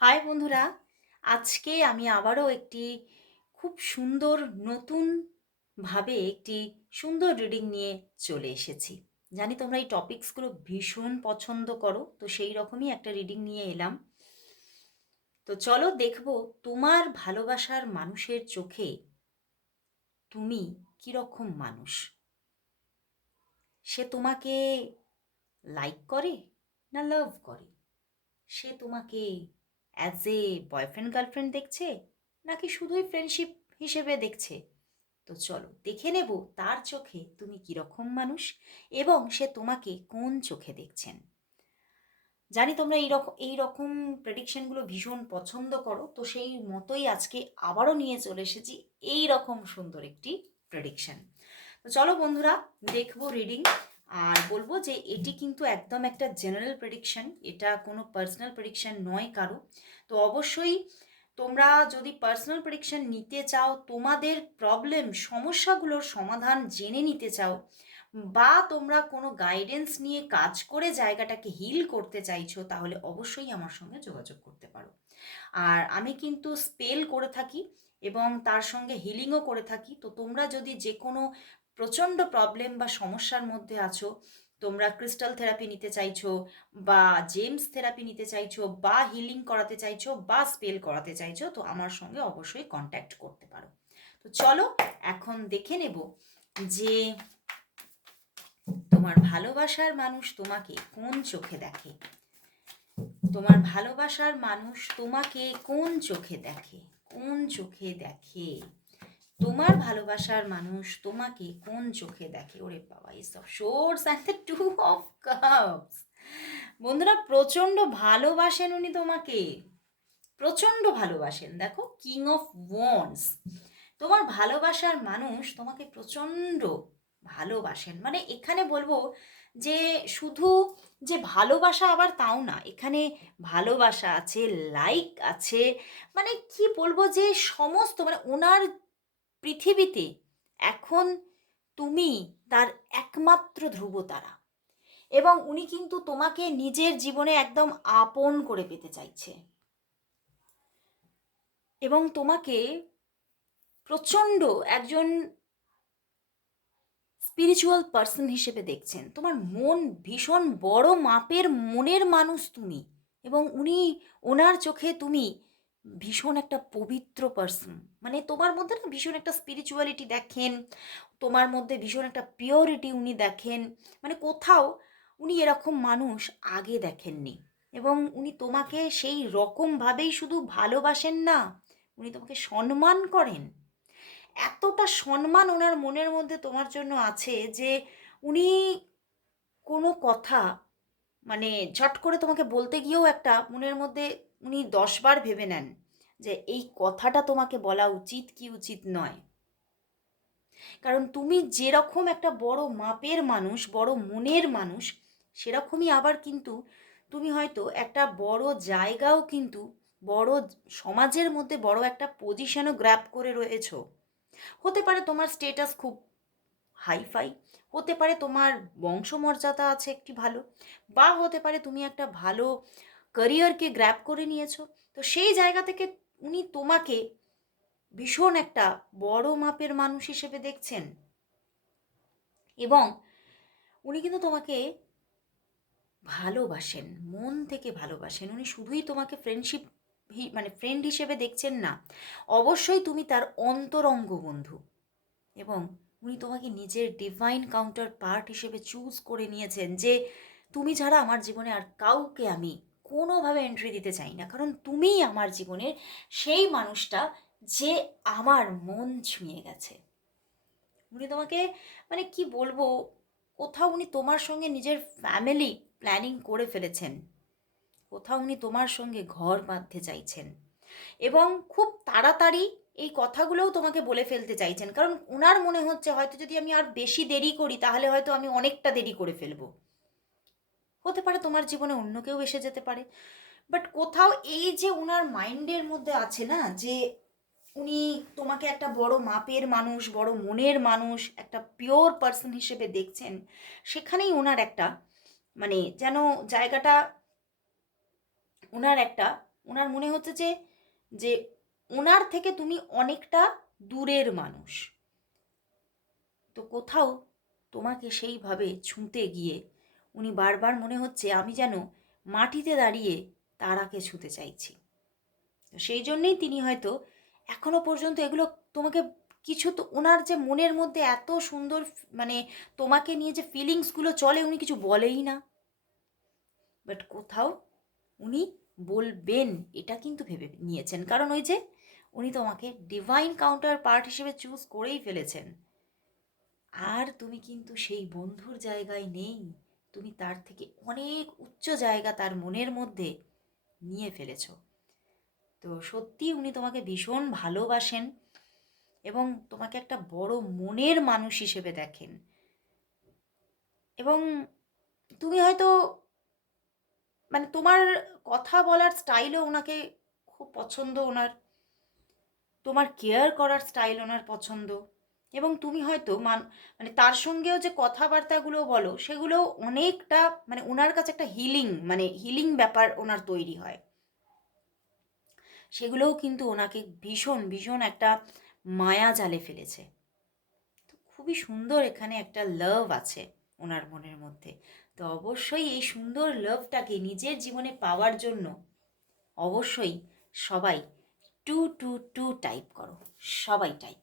High বন্ধুরা, আজকে আমি আবারও একটি খুব সুন্দর নতুনভাবে একটি সুন্দর রিডিং নিয়ে চলে এসেছি। জানি তোমরা এই টপিকসগুলো ভীষণ পছন্দ করো, তো সেই রকমই একটা রিডিং নিয়ে এলাম। তো চলো দেখবো তোমার ভালোবাসার মানুষের চোখে তুমি কীরকম মানুষ। সে তোমাকে লাইক করে না লাভ করে? সে তোমাকে অ্যাজ এ বয়ফ্রেন্ড গার্লফ্রেন্ড দেখছে নাকি শুধুই ফ্রেন্ডশিপ হিসেবে দেখছে? তো চলো দেখে নেব তার চোখে তুমি কীরকম মানুষ এবং সে তোমাকে কোন চোখে দেখছেন। জানি তোমরা এই রকম প্রেডিকশনগুলো ভীষণ পছন্দ করো, তো সেই মতোই আজকে আবারও নিয়ে চলে এসেছি এই রকম সুন্দর একটি প্রেডিকশন। তো চলো বন্ধুরা, দেখবো রিডিং আর বলবো যে এটি কিন্তু একদম একটা জেনারেল প্রেডিকশন, এটা কোনো পার্সোনাল প্রেডিকশন নয় কারো। তো অবশ্যই তোমরা যদি পার্সোনাল প্রেডিকশন নিতে চাও, তোমাদের প্রবলেম সমস্যাগুলোর সমাধান জেনে নিতে চাও, বা তোমরা কোনো গাইডেন্স নিয়ে কাজ করে জায়গাটাকে হিল করতে চাইছো, তাহলে অবশ্যই আমার সঙ্গে যোগাযোগ করতে পারো। আর আমি কিন্তু স্পেল করে থাকি এবং তার সঙ্গে হিলিংও করে থাকি। তো তোমরা যদি যে কোনো প্রচণ্ড প্রবলেম বা সমস্যার মধ্যে আছো, তোমরা ক্রিস্টাল থেরাপি নিতে চাইছো বা জেমস থেরাপি নিতে চাইছো বা হিলিং করাতে চাইছো বা স্পেল করাতে চাইছো, তো আমার সঙ্গে অবশ্যই কন্ট্যাক্ট করতে পারো। তো চলো এখন দেখে নেব যে তোমার ভালোবাসার মানুষ তোমাকে কোন চোখে দেখে। তোমার ভালোবাসার মানুষ তোমাকে কোন চোখে দেখে, কোন চোখে দেখে। তোমার ভালোবাসার মানুষ তোমাকে কোন চোখে দেখে। ওরে বাবা, ace of swords and the two of cups. বন্ধুরা, প্রচণ্ড ভালোবাসেন উনি তোমাকে, প্রচণ্ড ভালোবাসেন। দেখো, কিং অফ ওয়ান্ডস। তোমার ভালোবাসার মানুষ তোমাকে প্রচণ্ড ভালোবাসেন। মানে এখানে বলবো যে শুধু যে ভালোবাসা আবার তাও না, এখানে ভালোবাসা আছে, লাইক আছে, মানে কি বলবো যে সমস্ত, মানে ওনার পৃথিবীতে এখন তুমি তার একমাত্র ধ্রুবতারা। এবং উনি কিন্তু তোমাকে নিজের জীবনে একদম আপন করে পেতে চাইছে এবং তোমাকে প্রচণ্ড একজন স্পিরিচুয়াল পার্সন হিসেবে দেখছেন। তোমার মন ভীষণ বড় মাপের মনের মানুষ তুমি, এবং ওনার চোখে তুমি ভীষণ একটা পবিত্র পার্সন। মানে তোমার মধ্যে না ভীষণ একটা স্পিরিচুয়ালিটি দেখেন, তোমার মধ্যে ভীষণ একটা পিওরিটি উনি দেখেন। মানে কোথাও উনি এরকম মানুষ আগে দেখেননি। এবং উনি তোমাকে সেই রকমভাবেই শুধু ভালোবাসেন না, উনি তোমাকে সম্মান করেন। এতটা সম্মান ওনার মনের মধ্যে তোমার জন্য আছে যে উনি কোনো কথা, মানে ঝট করে তোমাকে বলতে গিয়েও একটা মনের মধ্যে উনি 10 বার ভেবে নেন যে এই কথাটা তোমাকে বলা উচিত কি উচিত নয়। কারণ তুমি যেরকম একটা বড় মাপের মানুষ, বড় মনের মানুষ, সেরকমই আবার কিন্তু তুমি হয়তো একটা বড় জায়গাও কিন্তু, বড় সমাজের মধ্যে বড় একটা পজিশনও গ্র্যাব করে রয়েছো। হতে পারে তোমার স্টেটাস খুব হাইফাই, হতে পারে তোমার বংশমর্যাদা আছে একটি ভালো, বা হতে পারে তুমি একটা ভালো ক্যারিয়ারকে গ্র্যাব করে নিয়েছো। তো সেই জায়গা থেকে উনি তোমাকে ভীষণ একটা বড় মাপের মানুষ হিসেবে দেখছেন। এবং উনি কিন্তু তোমাকে ভালোবাসেন, মন থেকে ভালোবাসেন। উনি শুধুই তোমাকে ফ্রেন্ডশিপ, মানে ফ্রেন্ড হিসেবে দেখছেন না, অবশ্যই তুমি তার অন্তরঙ্গ বন্ধু। এবং উনি তোমাকে নিজের ডিভাইন কাউন্টার পার্ট হিসেবে চুজ করে নিয়েছেন যে তুমি ছাড়া আমার জীবনে আর কাউকে আমি কোনোভাবে এন্ট্রি দিতে চাই না, কারণ তুমিই আমার জীবনের সেই মানুষটা যে আমার মন ছুঁয়ে গেছে। উনি তোমাকে, মানে কি বলবো, কোথাও উনি তোমার সঙ্গে নিজের ফ্যামিলি প্ল্যানিং করে ফেলেছেন, কোথাও উনি তোমার সঙ্গে ঘর বাঁধতে চাইছেন এবং খুব তাড়াতাড়ি এই কথাগুলোও তোমাকে বলে ফেলতে চাইছেন। কারণ ওনার মনে হচ্ছে হয়তো যদি আমি আর বেশি দেরি করি তাহলে হয়তো আমি অনেকটা দেরি করে ফেলবো। হতে পারে তোমার জীবনে অন্য কেউ এসে যেতে পারে, বাট কোথাও এই যে ওনার মাইন্ডের মধ্যে আছে না যে উনি তোমাকে একটা বড় মাপের মানুষ, বড় মনের মানুষ, একটা পিওর পার্সন হিসেবে দেখছেন, সেখানেই ওনার একটা, মানে যেন জায়গাটা ওনার একটা ওনার মনে হচ্ছে যে যে ওনার থেকে তুমি অনেকটা দূরের মানুষ। তো কোথাও তোমাকে সেইভাবে ছুঁতে গিয়ে উনি বারবার মনে হচ্ছে আমি যেন মাটিতে দাঁড়িয়ে তারাকে ছুঁতে চাইছি। তো সেই জন্যেই তিনি হয়তো এখনো পর্যন্ত এগুলো তোমাকে কিছু, তো ওনার যে মনের মধ্যে এত সুন্দর মানে তোমাকে নিয়ে যে ফিলিংসগুলো চলে উনি কিছু বলেই না, বাট কোথাও উনি বলবেন এটা কিন্তু ভেবে নিয়েছেন, কারণ ওই যে উনি তোমাকে ডিভাইন কাউন্টার পার্ট হিসেবে চুজ করেই ফেলেছেন। আর তুমি কিন্তু সেই বন্ধুর জায়গায় নেই, তুমি তার থেকে অনেক উচ্চ জায়গা তার মনের মধ্যে নিয়ে ফেলেছো। তো সত্যি উনি তোমাকে ভীষণ ভালোবাসেন এবং তোমাকে একটা বড় মনের মানুষ হিসেবে দেখেন। এবং তুমি হয়তো মানে তোমার কথা বলার স্টাইলও ওনাকে খুব পছন্দ ওনার, তোমার কেয়ার করার স্টাইল ওনার পছন্দ। এবং তুমি হয়তো মানে তার সঙ্গেও যে কথাবার্তাগুলো বলো সেগুলো অনেকটা মানে ওনার কাছে একটা হিলিং মানে হিলিং ব্যাপার ওনার তৈরি হয়, সেগুলোও কিন্তু ওনাকে ভীষণ ভীষণ একটা মায়া জালে ফেলেছে। তো খুবই সুন্দর এখানে একটা লাভ আছে ওনার মনের মধ্যে। তো অবশ্যই এই সুন্দর লাভটাকে নিজের জীবনে পাওয়ার জন্য অবশ্যই সবাই 222 টাইপ করো, সবাই টাইপ